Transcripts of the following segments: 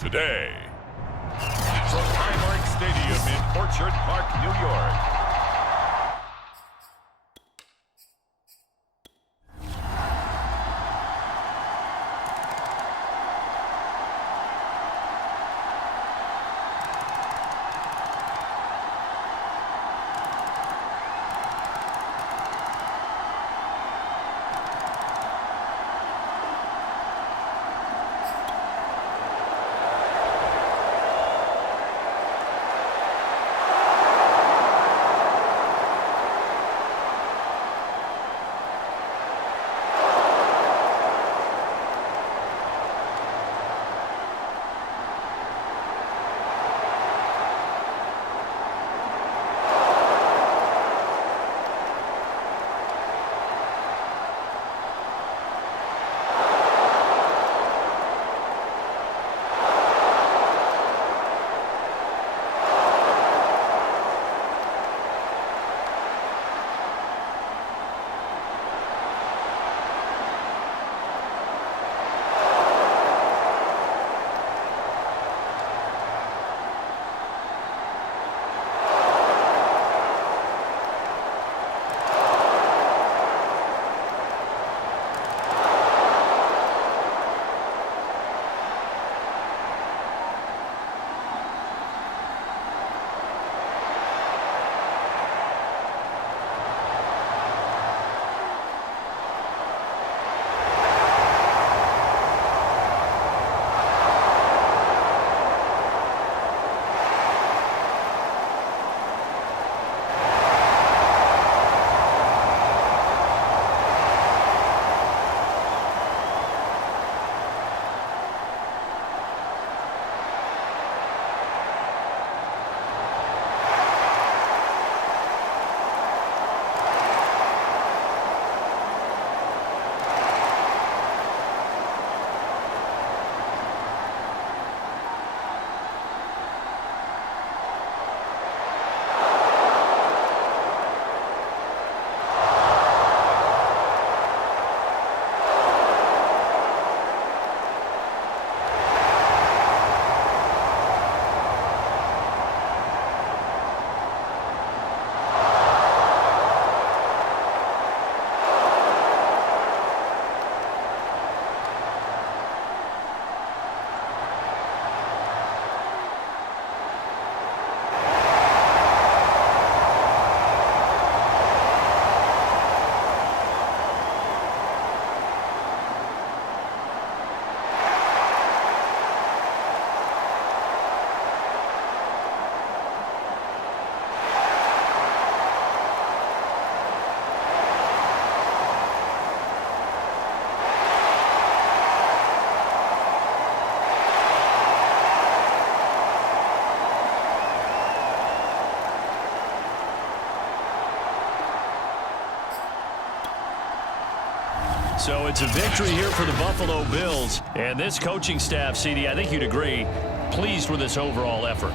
today. From Highmark Stadium in Orchard Park, New York. So it's a victory here for the Buffalo Bills. And this coaching staff, CD, I think you'd agree, pleased with this overall effort.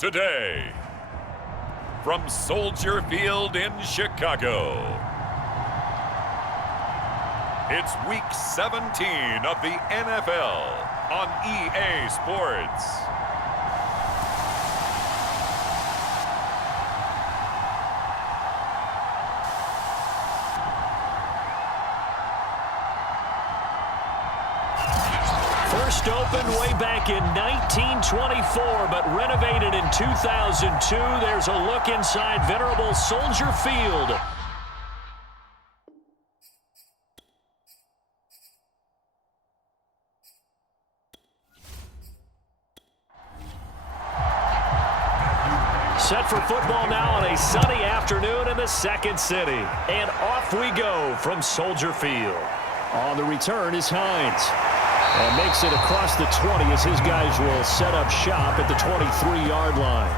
today, from Soldier Field in Chicago, it's Week 17 of the NFL on EA Sports. First opened way back in 1924, but renovated in 2002. There's a look inside venerable Soldier Field. Set for football now on a sunny afternoon in the second city. And off we go from Soldier Field. On the return is Hines. And makes it across the 20 as his guys will set up shop at the 23-yard line.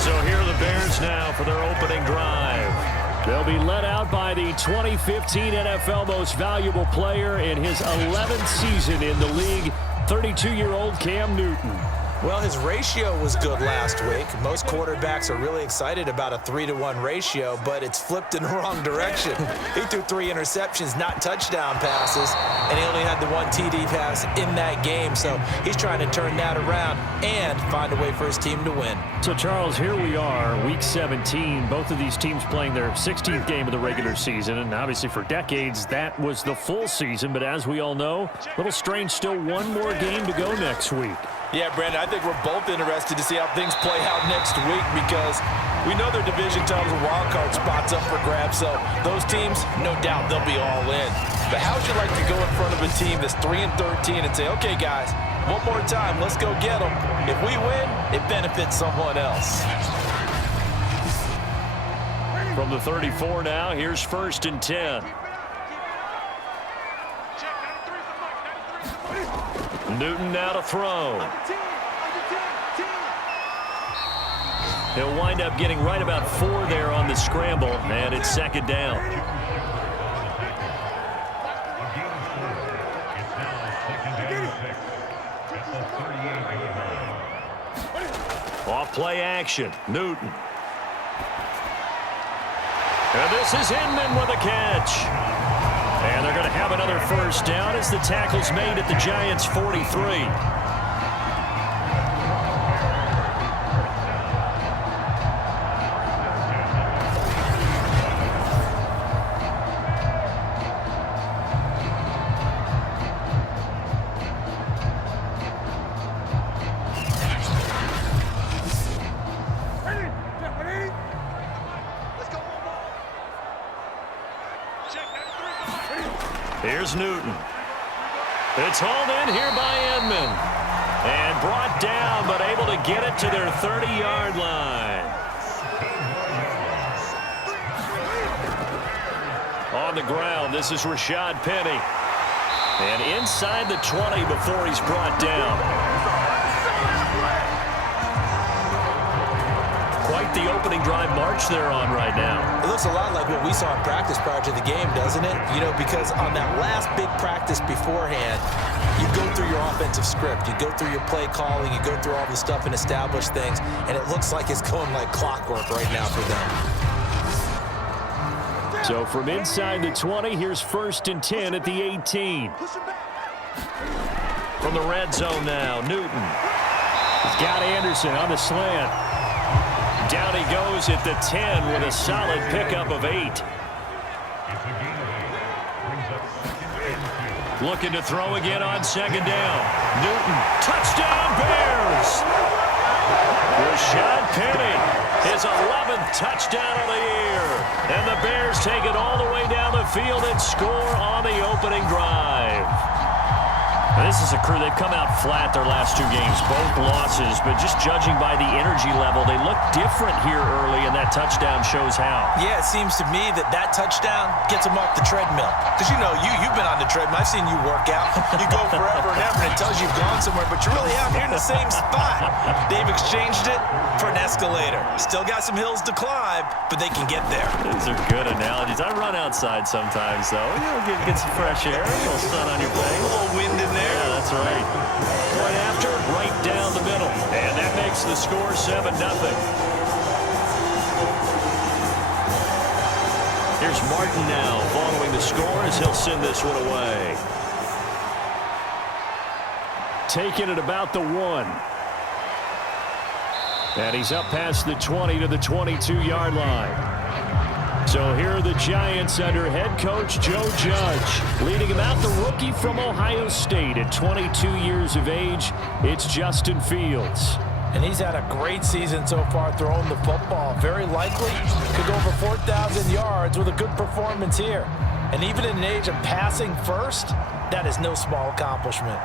So here are the Bears now for their opening drive. They'll be led out by the 2015 NFL Most Valuable Player in his 11th season in the league, 32-year-old Cam Newton. Well, his ratio was good last week. Most quarterbacks are really excited about a 3-to-1 ratio, but it's flipped in the wrong direction. He threw 3 interceptions, not touchdown passes, and he only had the 1 TD pass in that game. So he's trying to turn that around and find a way for his team to win. So, Charles, here we are, Week 17. Both of these teams playing their 16th game of the regular season, and obviously for decades, that was the full season. But as we all know, a little strange, still one more game to go next week. Yeah, Brandon, I think we're both interested to see how things play out next week because we know their division titles and wild card spots up for grabs, so those teams, no doubt, they'll be all in. But how would you like to go in front of a team that's 3-13 and say, okay, guys, one more time, let's go get them. If we win, it benefits someone else. From the 34 now, here's 1st and 10. Newton now to throw. He'll wind up getting right about 4 there on the scramble, and it's 2nd down. Off play action, Newton. And this is Inman with a catch. And they're going to have another 1st down as the tackle's made at the Giants' 43. Here's Newton. It's hauled in here by Edmond. And brought down, but able to get it to their 30-yard line. On the ground, this is Rashad Penny. And inside the 20 before he's brought down. Quite the opening drive march they're on right now. It looks a lot like what we saw in practice prior to the game, doesn't it? You know, because on that last big practice beforehand, you go through your offensive script, you go through your play calling, you go through all the stuff and establish things, and it looks like it's going like clockwork right now for them. So from inside the 20, here's 1st and 10 at the 18. From the red zone now, Newton. He's got Anderson on the slant. Down he goes at the 10 with a solid pickup of 8. Looking to throw again on 2nd down. Newton, touchdown Bears! Rashad Penny, his 11th touchdown of the year. And the Bears take it all the way down the field and score on the opening drive. This is a crew, they've come out flat their last 2 games, both losses, but just judging by the energy level, they look different here early, and that touchdown shows how. Yeah, it seems to me that touchdown gets them off the treadmill. Because, you know, you've been on the treadmill. I've seen you work out. You go forever and ever, and it tells you you've gone somewhere, but you're really out here in the same spot. They've exchanged it for an escalator. Still got some hills to climb, but they can get there. These are good analogies. I run outside sometimes, though. You know, get some fresh air, a little sun on your face. A little wind in there. Yeah, that's right. Right after, right down the middle. the score 7-0. Here's Martin now following the score as he'll send this one away. Taking it about the 1. And he's up past the 20 to the 22-yard line. So here are the Giants under head coach Joe Judge. Leading him out, the rookie from Ohio State at 22 years of age. It's Justin Fields. And he's had a great season so far throwing the football. Very likely could go over 4,000 yards with a good performance here. And even in an age of passing first, that is no small accomplishment.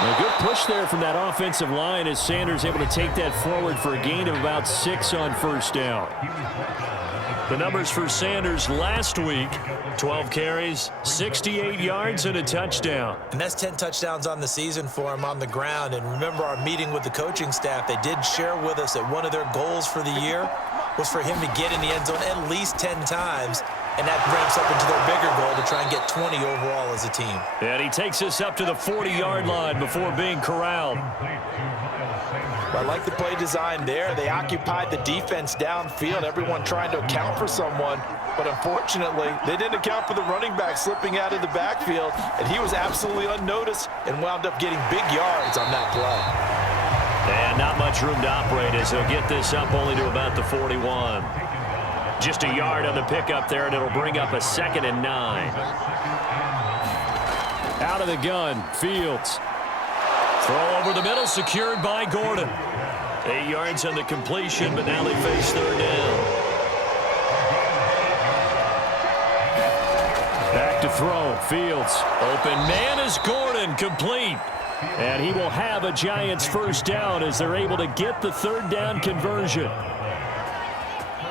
A good push there from that offensive line as Sanders able to take that forward for a gain of about 6 on first down. The numbers for Sanders last week, 12 carries, 68 yards, and a touchdown. And that's 10 touchdowns on the season for him on the ground. And remember our meeting with the coaching staff, they did share with us that one of their goals for the year was for him to get in the end zone at least 10 times. And that ramps up into their bigger goal to try and get 20 overall as a team. And he takes us up to the 40-yard line before being corralled. I like the play design there. They occupied the defense downfield, everyone trying to account for someone. But unfortunately, they didn't account for the running back slipping out of the backfield. And he was absolutely unnoticed and wound up getting big yards on that play. And not much room to operate as he'll get this up only to about the 41. Just a yard on the pickup there, and it'll bring up a 2nd and 9. Out of the gun, Fields. Throw over the middle, secured by Gordon. 8 yards on the completion, but now they face 3rd down. Back to throw, Fields. Open man is Gordon, complete. And he will have a Giants 1st down as they're able to get the 3rd down conversion.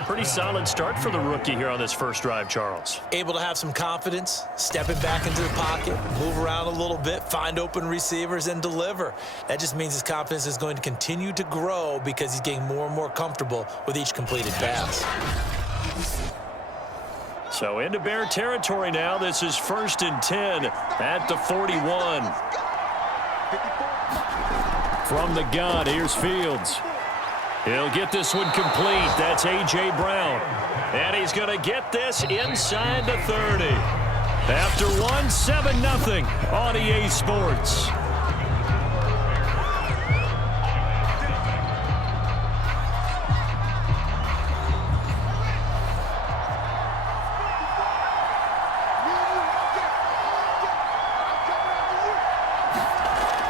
Pretty solid start for the rookie here on this first drive, Charles. Able to have some confidence, stepping back into the pocket, move around a little bit, find open receivers, and deliver. That just means his confidence is going to continue to grow because he's getting more and more comfortable with each completed pass. So into Bear territory now. This is 1st and 10 at the 41. From the gun, here's Fields. He'll get this one complete. That's A.J. Brown. And he's going to get this inside the 30. After 7-0 on EA Sports.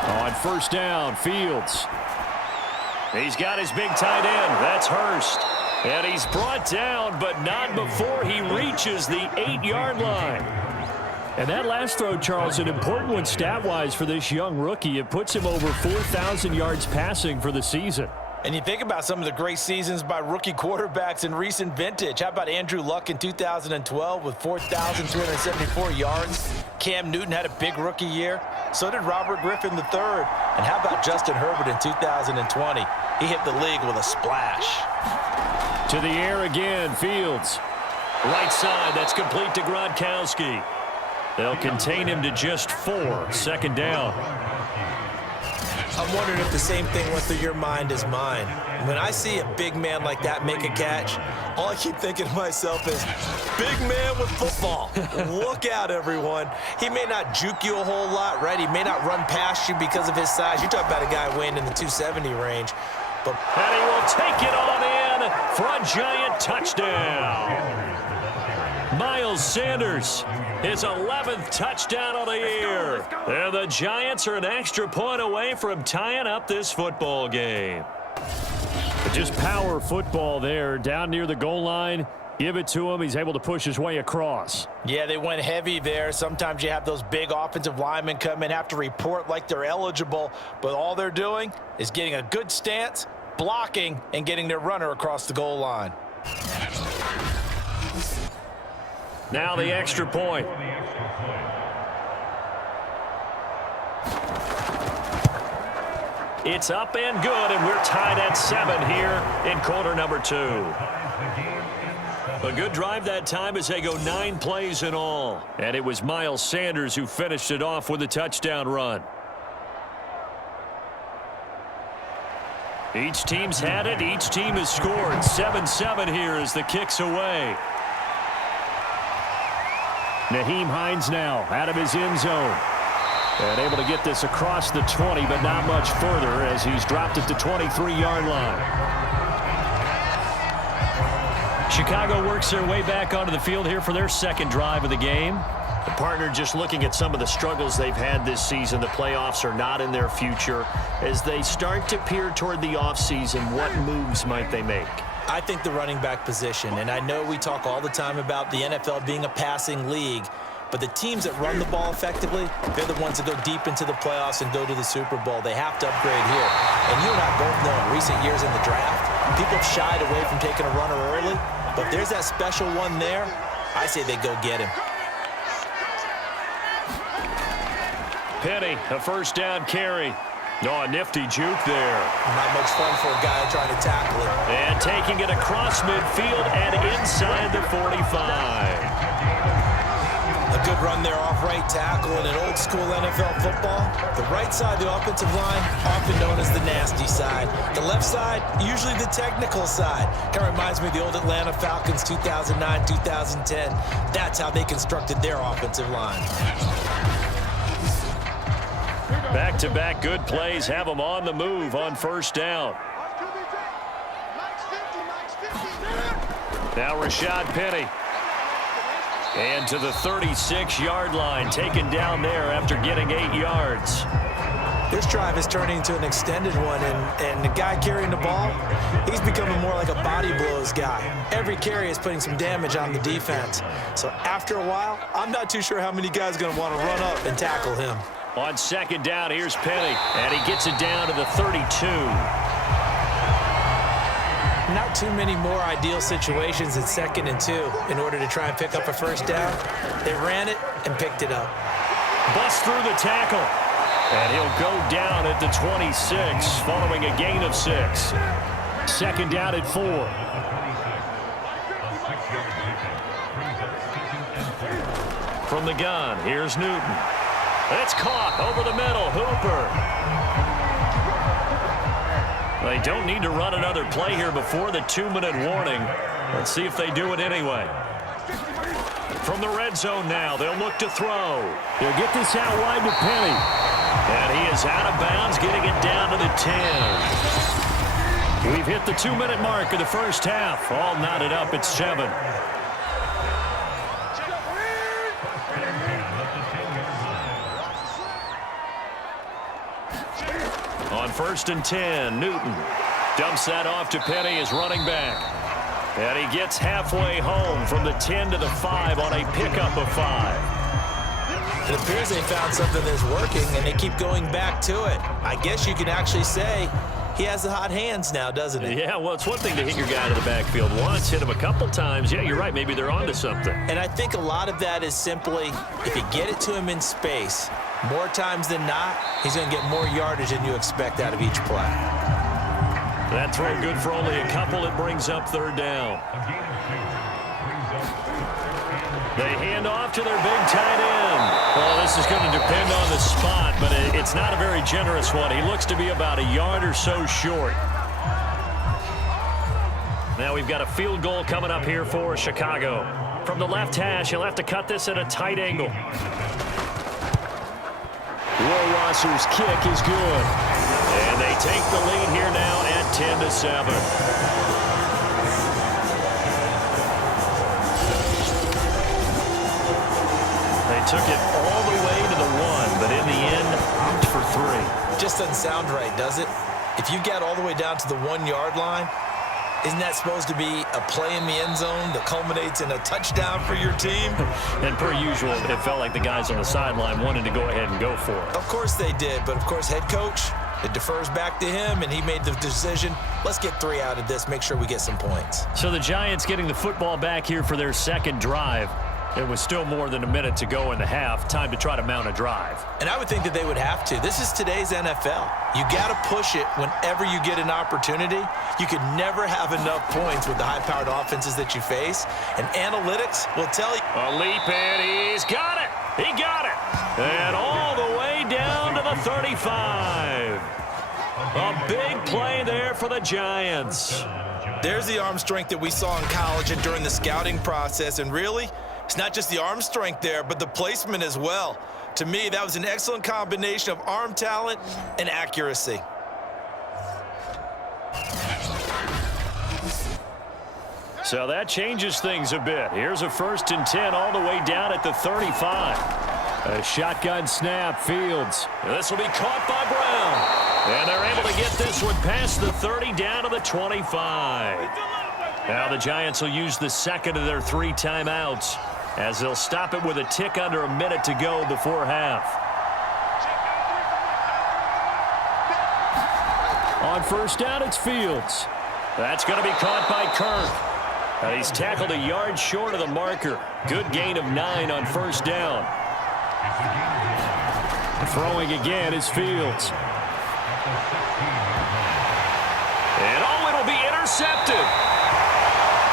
On 1st down, Fields. He's got his big tight end. That's Hurst. And he's brought down, but not before he reaches the 8-yard line. And that last throw, Charles, an important one stat-wise for this young rookie. It puts him over 4,000 yards passing for the season. And you think about some of the great seasons by rookie quarterbacks in recent vintage. How about Andrew Luck in 2012 with 4,374 yards? Cam Newton had a big rookie year. So did Robert Griffin III. And how about Justin Herbert in 2020? He hit the league with a splash. To the air again, Fields. Right side, that's complete to Gronkowski. They'll contain him to just 4. 2nd down. I'm wondering if the same thing went through your mind as mine. When I see a big man like that make a catch, all I keep thinking to myself is, big man with football. Look out, everyone. He may not juke you a whole lot, right? He may not run past you because of his size. You're talking about a guy weighing in the 270 range. And he will take it on in for a Giant touchdown. Miles Sanders, his 11th touchdown of the year. And the Giants are an extra point away from tying up this football game. But just power football there down near the goal line. Give it to him. He's able to push his way across. Yeah, they went heavy there. Sometimes you have those big offensive linemen come in, have to report like they're eligible, but all they're doing is getting a good stance, blocking, and getting their runner across the goal line. Now the extra point. It's up and good, and we're tied at 7 here in quarter number 2. A good drive that time as they go 9 plays in all. And it was Miles Sanders who finished it off with a touchdown run. Each team's had it. Each team has scored. 7-7 here as the kick's away. Nyheim Hines now out of his end zone. And able to get this across the 20, but not much further as he's dropped at the 23-yard line. Chicago works their way back onto the field here for their second drive of the game. The partner just looking at some of the struggles they've had this season. The playoffs are not in their future. As they start to peer toward the offseason, what moves might they make? I think the running back position, and I know we talk all the time about the NFL being a passing league, but the teams that run the ball effectively, they're the ones that go deep into the playoffs and go to the Super Bowl. They have to upgrade here. And you and I both know in recent years in the draft, people have shied away from taking a runner early, but if there's that special one there, I say they go get him. Penny, a first down carry. Oh, a nifty juke there. Not much fun for a guy trying to tackle it. And taking it across midfield and inside the 45. A good run there off right tackle in an old school NFL football. The right side of the offensive line, often known as the nasty side. The left side, usually the technical side. Kind of reminds me of the old Atlanta Falcons 2009, 2010. That's how they constructed their offensive line. Back-to-back good plays have them on the move on first down. Now Rashad Penny. And to the 36-yard line, taken down there after getting 8 yards. This drive is turning into an extended one, and the guy carrying the ball, he's becoming more like a body blows guy. Every carry is putting some damage on the defense. So after a while, I'm not too sure how many guys are going to want to run up and tackle him. On second down, here's Penny, and he gets it down to the 32. Not too many more ideal situations at 2nd and 2 in order to try and pick up a first down. They ran it and picked it up. Bust through the tackle, and he'll go down at the 26 following a gain of 6. Second down at 4. From the gun, here's Newton. It's caught over the middle. Hooper. They don't need to run another play here before the 2-minute warning. Let's see if they do it anyway. From the red zone now, they'll look to throw. They'll get this out wide to Penny. And he is out of bounds, getting it down to the 10. We've hit the 2-minute mark of the first half. All knotted up at 7. On 1st and 10, Newton dumps that off to Penny as running back. And he gets halfway home from the 10 to the 5 on a pickup of 5. It appears they found something that's working, and they keep going back to it. I guess you can actually say he has the hot hands now, doesn't he? Yeah, well, it's one thing to hit your guy to the backfield once, hit him a couple times. Yeah, you're right. Maybe they're onto something. And I think a lot of that is simply if you get it to him in space, more times than not, he's going to get more yardage than you expect out of each play. That throw good for only a couple. It brings up 3rd down. They hand off to their big tight end. Well, this is going to depend on the spot, but it's not a very generous one. He looks to be about a yard or so short. Now we've got a field goal coming up here for Chicago. From the left hash, he'll have to cut this at a tight angle. Rohrwasser's kick is good. And they take the lead here now at 10-7. They took it all the way to the 1, but in the end, opt for 3. Just doesn't sound right, does it? If you get all the way down to the 1-yard line, isn't that supposed to be a play in the end zone that culminates in a touchdown for your team? And per usual, it felt like the guys on the sideline wanted to go ahead and go for it. Of course they did, but of course head coach, it defers back to him, and he made the decision, let's get 3 out of this, make sure we get some points. So the Giants getting the football back here for their second drive. It was still more than a minute to go in the half. Time to try to mount a drive. And I would think that they would have to. This is today's NFL. You got to push it whenever you get an opportunity. You could never have enough points with the high-powered offenses that you face. And analytics will tell you. A leap in. He's got it. He got it. And all the way down to the 35. A big play there for the Giants. There's the arm strength that we saw in college and during the scouting process. And really, it's not just the arm strength there, but the placement as well. To me, that was an excellent combination of arm talent and accuracy. So that changes things a bit. Here's a 1st and 10 all the way down at the 35. A shotgun snap, Fields. This will be caught by Brown. And they're able to get this one past the 30 down to the 25. Now the Giants will use the second of their 3 timeouts as they'll stop it with a tick under a minute to go before half. On 1st down, it's Fields. That's going to be caught by Kirk. And he's tackled a yard short of the marker. Good gain of 9 on 1st down. Throwing again is Fields. And it'll be intercepted.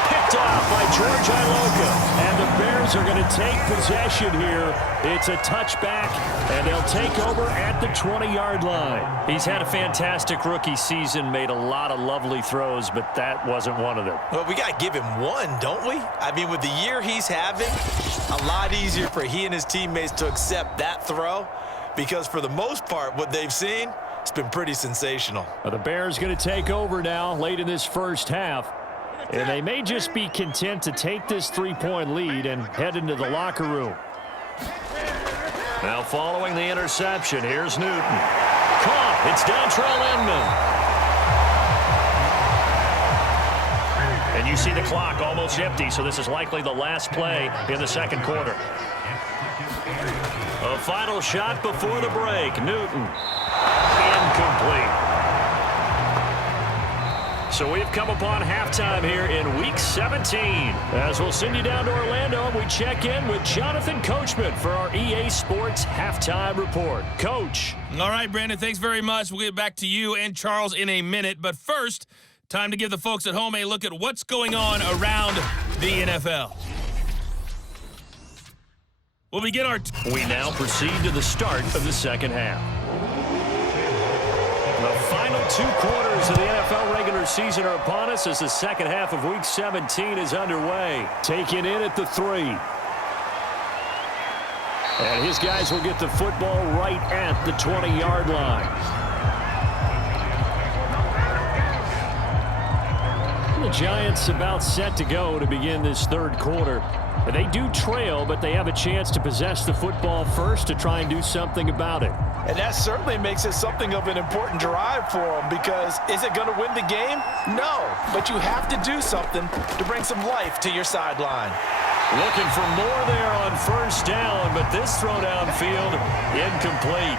Picked off by George Iloka. And the Bears are going to take possession here. It's a touchback, and they'll take over at the 20-yard line. He's had a fantastic rookie season, made a lot of lovely throws, but that wasn't one of them. Well, we got to give him one, don't we? I mean, with the year he's having, a lot easier for he and his teammates to accept that throw because for the most part, what they've seen, it's been pretty sensational. Well, the Bears going to take over now late in this first half. And they may just be content to take this 3-point lead and head into the locker room. Now following the interception, here's Newton. Caught. It's Dontrell Inman. And you see the clock almost empty, so this is likely the last play in the second quarter. A final shot before the break. Newton. Incomplete. So we've come upon halftime here in Week 17. As we'll send you down to Orlando, and we check in with Jonathan Coachman for our EA Sports Halftime Report. Coach. All right, Brandon, thanks very much. We'll get back to you and Charles in a minute. But first, time to give the folks at home a look at what's going on around the NFL. We'll begin our... We now proceed to the start of the second half. The final 2 quarters of the NFL regular season are upon us as the second half of Week 17 is underway. Taken in at the 3. And his guys will get the football right at the 20-yard line. The Giants about set to go to begin this third quarter. They do trail, but they have a chance to possess the football first to try and do something about it. And that certainly makes it something of an important drive for them because is it going to win the game? No, but you have to do something to bring some life to your sideline. Looking for more there on 1st down, but this throw downfield incomplete.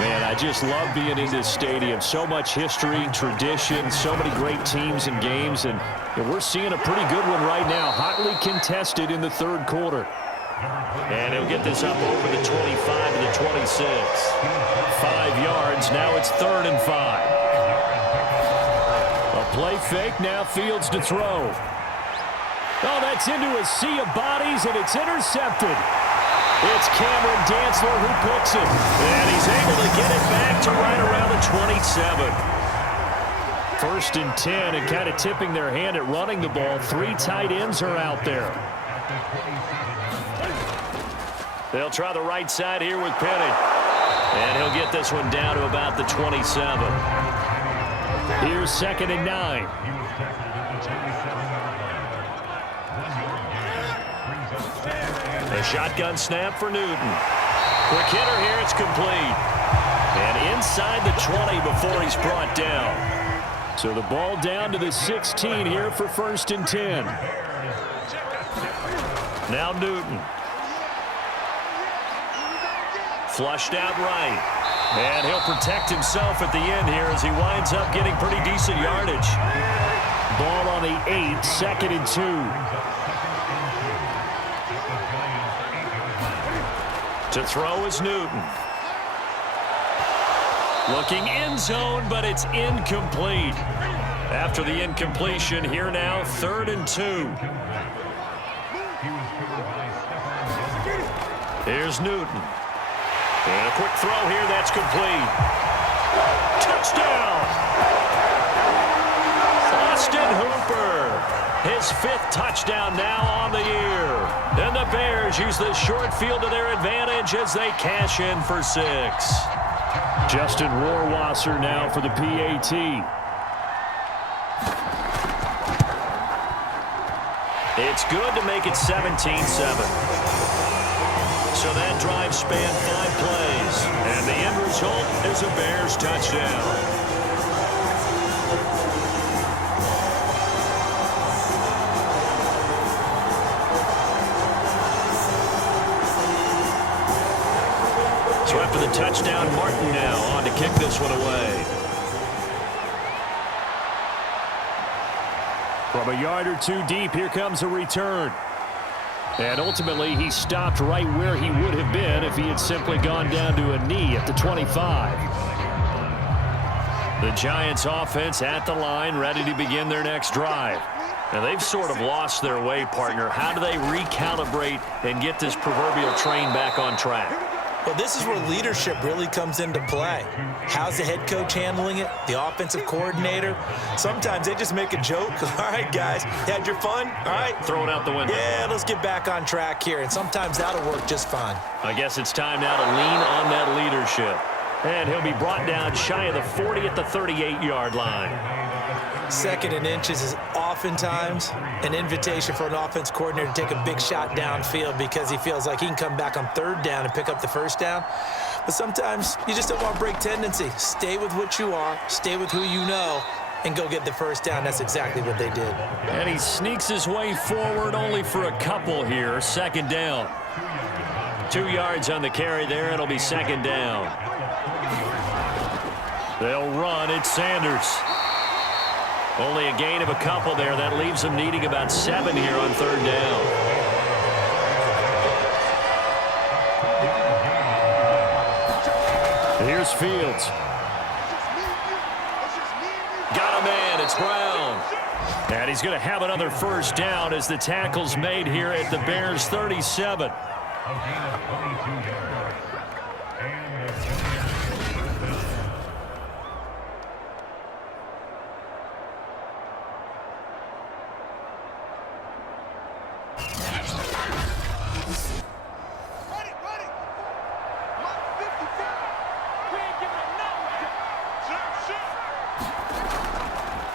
Man, I just love being in this stadium. So much history, tradition, so many great teams and games, and we're seeing a pretty good one right now, hotly contested in the third quarter. And he'll get this up over the 25 to the 26. 5 yards, now it's 3rd and 5. A play fake, now Fields to throw. Oh, that's into a sea of bodies, and it's intercepted. It's Cameron Dantzler who picks it. And he's able to get it back to right around the 27. 1st and 10, and kind of tipping their hand at running the ball. 3 tight ends are out there. They'll try the right side here with Penny. And he'll get this one down to about the 27. Here's 2nd and 9. A shotgun snap for Newton. Quick hitter here, it's complete. And inside the 20 before he's brought down. So the ball down to the 16 here for 1st and 10. Now Newton. Flushed out right. And he'll protect himself at the end here as he winds up getting pretty decent yardage. Ball on the 8, 2nd and 2. To throw is Newton. Looking end zone, but it's incomplete. After the incompletion, here now, 3rd and 2. Here's Newton. And a quick throw here, that's complete. Touchdown! Austin Hooper. His 5th touchdown now on the year. And the Bears use the short field to their advantage as they cash in for 6. Justin Rohrwasser now for the PAT. It's good to make it 17-7. So that drive spanned 5 plays. And the end result is a Bears touchdown. So after the touchdown, Martin now on to kick this one away. From a yard or 2 deep, here comes a return. And ultimately, he stopped right where he would have been if he had simply gone down to a knee at the 25. The Giants offense at the line, ready to begin their next drive. Now, they've sort of lost their way, partner. How do they recalibrate and get this proverbial train back on track? Well, this is where leadership really comes into play. How's the head coach handling it? The offensive coordinator? Sometimes they just make a joke. All right, guys, you had your fun? All right. Throw it out the window. Yeah, let's get back on track here. And sometimes that'll work just fine. I guess it's time now to lean on that leadership. And he'll be brought down shy of the 40 at the 38-yard line. 2nd and inches is oftentimes an invitation for an offense coordinator to take a big shot downfield because he feels like he can come back on 3rd down and pick up the 1st down. But sometimes you just don't want to break tendency. Stay with what you are, stay with who you know, and go get the 1st down. That's exactly what they did. And he sneaks his way forward only for a couple here. 2nd down. 2 yards on the carry there. It'll be 2nd down. They'll run. It's Sanders. Only a gain of a couple there. That leaves them needing about 7 here on 3rd down. Here's Fields. Got a man. It's Brown. And he's going to have another 1st down as the tackle's made here at the Bears' 37.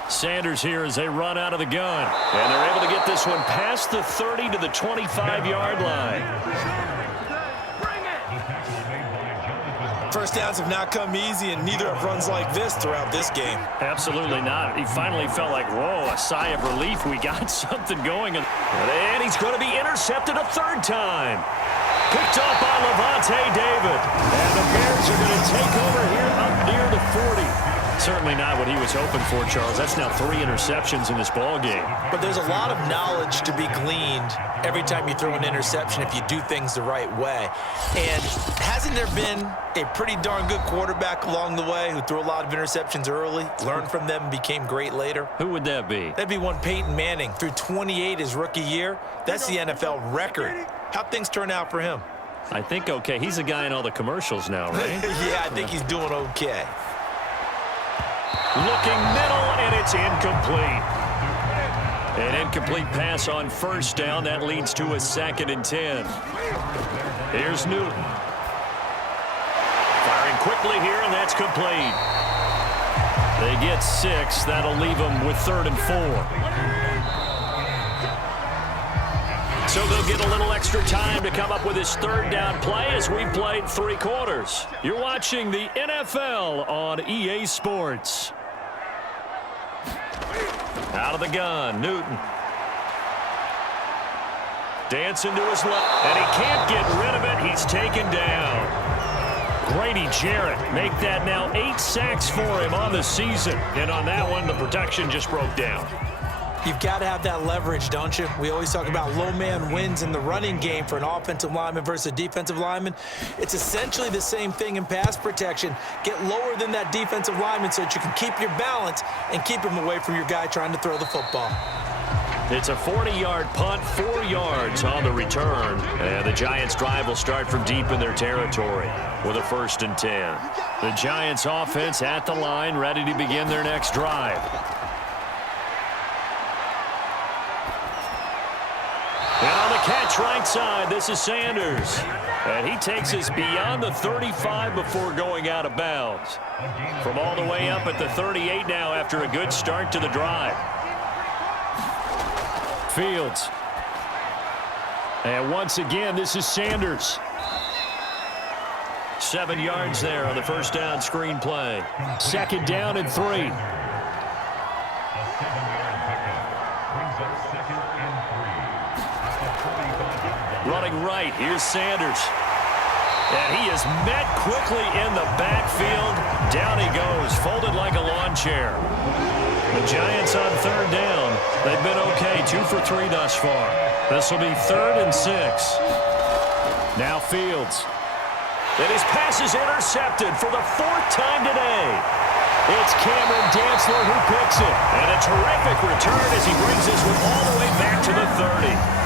Sanders here as they run out of the gun. And they're able to get this one past the 30 to the 25-yard line. 1st downs have not come easy, and neither have runs like this throughout this game. Absolutely not. He finally felt like, whoa, a sigh of relief. We got something going. And he's going to be intercepted a 3rd time. Picked up by Levante David. And the Bears are going to take over here up near the 40. Certainly not what he was hoping for, Charles. That's now 3 interceptions in this ball game. But there's a lot of knowledge to be gleaned every time you throw an interception if you do things the right way. And hasn't there been a pretty darn good quarterback along the way who threw a lot of interceptions early, learned from them, and became great later? Who would that be? That'd be one Peyton Manning. Threw 28 his rookie year. That's the NFL record. How'd things turn out for him? I think okay. He's a guy in all the commercials now, right? Yeah, I think he's doing okay. Looking middle, and it's incomplete. An incomplete pass on 1st down. That leads to a 2nd and 10. Here's Newton. Firing quickly here, and that's complete. They get 6. That'll leave them with 3rd and 4. So they'll get a little extra time to come up with his 3rd down play as we played 3 quarters. You're watching the NFL on EA Sports. Out of the gun, Newton. Dancing to his left, and he can't get rid of it. He's taken down. Grady Jarrett make that now 8 sacks for him on the season. And on that one, the protection just broke down. You've got to have that leverage, don't you? We always talk about low man wins in the running game for an offensive lineman versus a defensive lineman. It's essentially the same thing in pass protection. Get lower than that defensive lineman so that you can keep your balance and keep him away from your guy trying to throw the football. It's a 40-yard punt, 4 yards on the return. And the Giants' drive will start from deep in their territory with a 1st and 10. The Giants' offense at the line, ready to begin their next drive. And on the catch right side, this is Sanders. And he takes us beyond the 35 before going out of bounds. From all the way up at the 38 now after a good start to the drive. Fields. And once again, this is Sanders. 7 yards there on the first down screen play. 2nd down and 3. Running right, here's Sanders. And he is met quickly in the backfield. Down he goes, folded like a lawn chair. The Giants on 3rd down. They've been okay, 2 for 3 thus far. This will be 3rd and 6. Now Fields. And his pass is intercepted for the 4th time today. It's Cameron Dantzler who picks it. And a terrific return as he brings this one all the way back to the 30.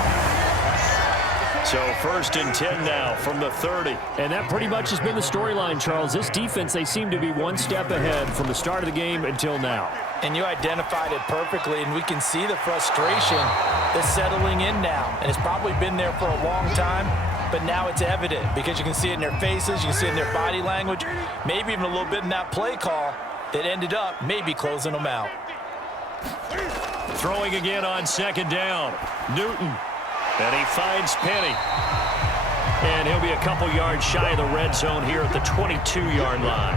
So 1st and 10 now from the 30. And that pretty much has been the storyline, Charles. This defense, they seem to be one step ahead from the start of the game until now. And you identified it perfectly, and we can see the frustration that's settling in now. And it's probably been there for a long time, but now it's evident because you can see it in their faces, you can see it in their body language, maybe even a little bit in that play call that ended up maybe closing them out. Throwing again on 2nd down. Newton. And he finds Penny. And he'll be a couple yards shy of the red zone here at the 22-yard line.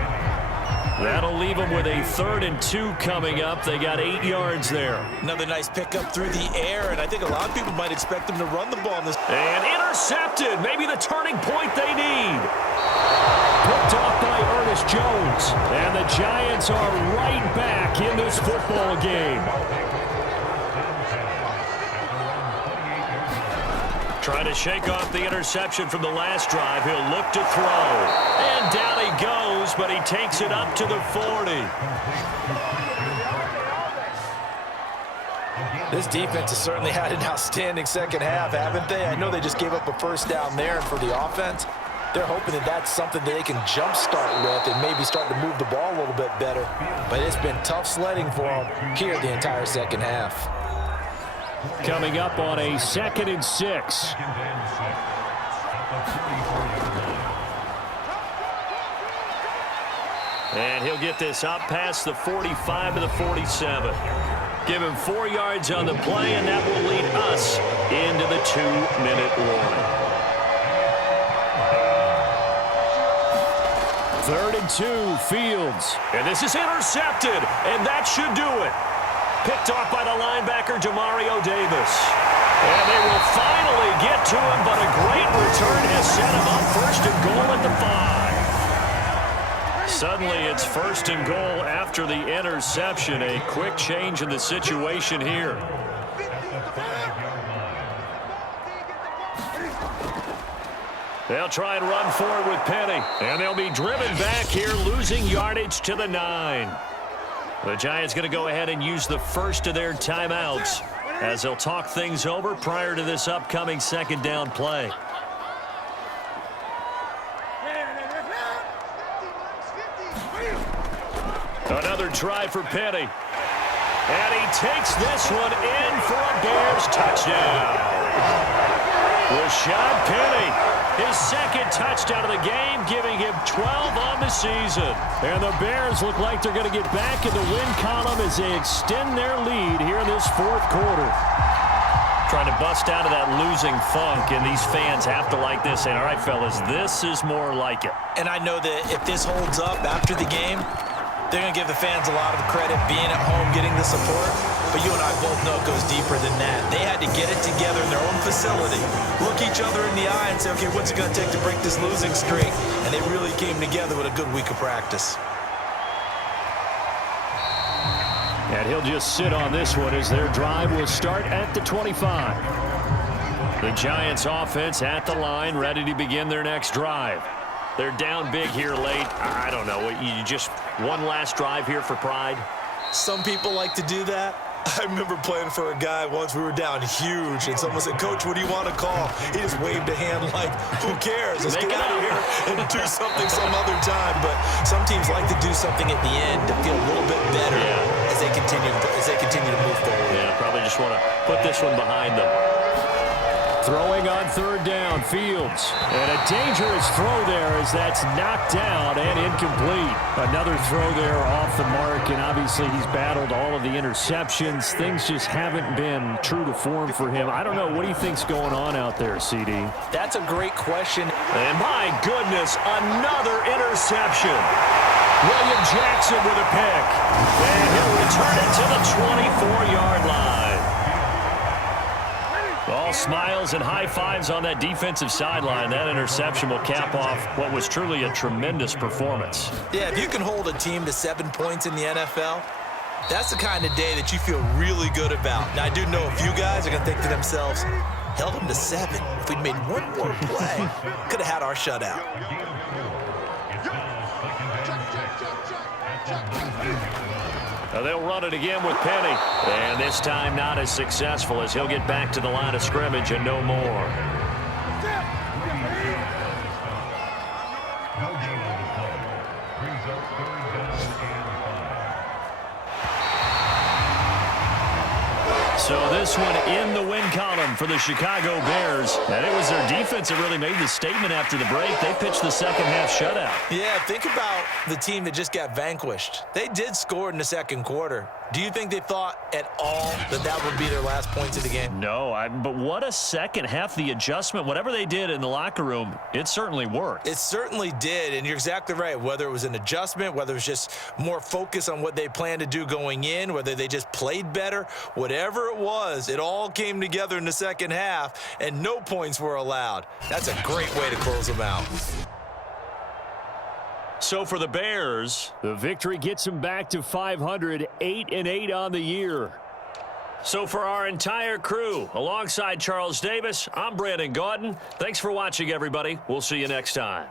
That'll leave him with a 3rd and 2 coming up. They got 8 yards there. Another nice pickup through the air, and I think a lot of people might expect him to run the ball in this. And intercepted. Maybe the turning point they need. Picked off by Ernest Jones. And the Giants are right back in this football game. Trying to shake off the interception from the last drive. He'll look to throw. And down he goes, but he takes it up to the 40. This defense has certainly had an outstanding second half, haven't they? I know they just gave up a 1st down there, and for the offense, they're hoping that that's something that they can jumpstart with and maybe start to move the ball a little bit better. But it's been tough sledding for them here the entire second half. Coming up on a 2nd and 6. And he'll get this up past the 45 to the 47. Give him 4 yards on the play, and that will lead us into the 2-minute warning. 3rd and 2, Fields. And this is intercepted, and that should do it. Picked off by the linebacker, Demario Davis. And they will finally get to him, but a great return has set him up 1st and goal at the 5. Suddenly it's 1st and goal after the interception. A quick change in the situation here. They'll try and run forward with Penny. And they'll be driven back here, losing yardage to the 9. The Giants going to go ahead and use the first of their timeouts as they'll talk things over prior to this upcoming 2nd down play. Another try for Penny. And he takes this one in for a Bears touchdown. Rashad Penny, his 2nd touchdown of the game, giving him 12 on the season. And the Bears look like they're going to get back in the win column as they extend their lead here in this 4th quarter. Trying to bust out of that losing funk, and these fans have to like this. And all right, fellas, this is more like it. And I know that if this holds up after the game, they're going to give the fans a lot of credit being at home, getting the support. But you and I both know it goes deeper than that. They had to get it together in their own facility, look each other in the eye and say, okay, what's it going to take to break this losing streak? And they really came together with a good week of practice. And he'll just sit on this one as their drive will start at the 25. The Giants offense at the line, ready to begin their next drive. They're down big here late. I don't know. You just one last drive here for pride? Some people like to do that. I remember playing for a guy once. We were down huge, and someone said, "Coach, what do you want to call?" He just waved a hand like, "Who cares? Let's get out of here and do something some other time." But some teams like to do something at the end to feel a little bit better as they continue to move forward. Yeah, probably just want to put this one behind them. Throwing on third down, Fields. And a dangerous throw there as that's knocked down and incomplete. Another throw there off the mark, and obviously he's battled all of the interceptions. Things just haven't been true to form for him. I don't know. What do you think's going on out there, CD? That's a great question. And my goodness, another interception. William Jackson with a pick. And he'll return it to the 24-yard line. All smiles and high fives on that defensive sideline. That interception will cap off what was truly a tremendous performance. Yeah, if you can hold a team to 7 points in the NFL, that's the kind of day that you feel really good about. Now, I do know a few guys are going to think to themselves, held them to 7. If we'd made one more play, could have had our shutout. Now they'll run it again with Penny. And this time not as successful as he'll get back to the line of scrimmage and no more. So this one in the win column for the Chicago Bears. And it was their defense that really made the statement after the break. They pitched the second half shutout. Yeah, think about the team that just got vanquished. They did score in the second quarter. Do you think they thought at all that that would be their last points of the game? No, but what a second half. The adjustment, whatever they did in the locker room, it certainly worked. It certainly did, and you're exactly right. Whether it was an adjustment, whether it was just more focus on what they planned to do going in, whether they just played better, whatever it was, it all came together in the second half, and no points were allowed. That's a great way to close them out. So for the Bears, the victory gets them back to 500, 8-8 on the year. So for our entire crew, alongside Charles Davis, I'm Brandon Gaudin. Thanks for watching, everybody. We'll see you next time.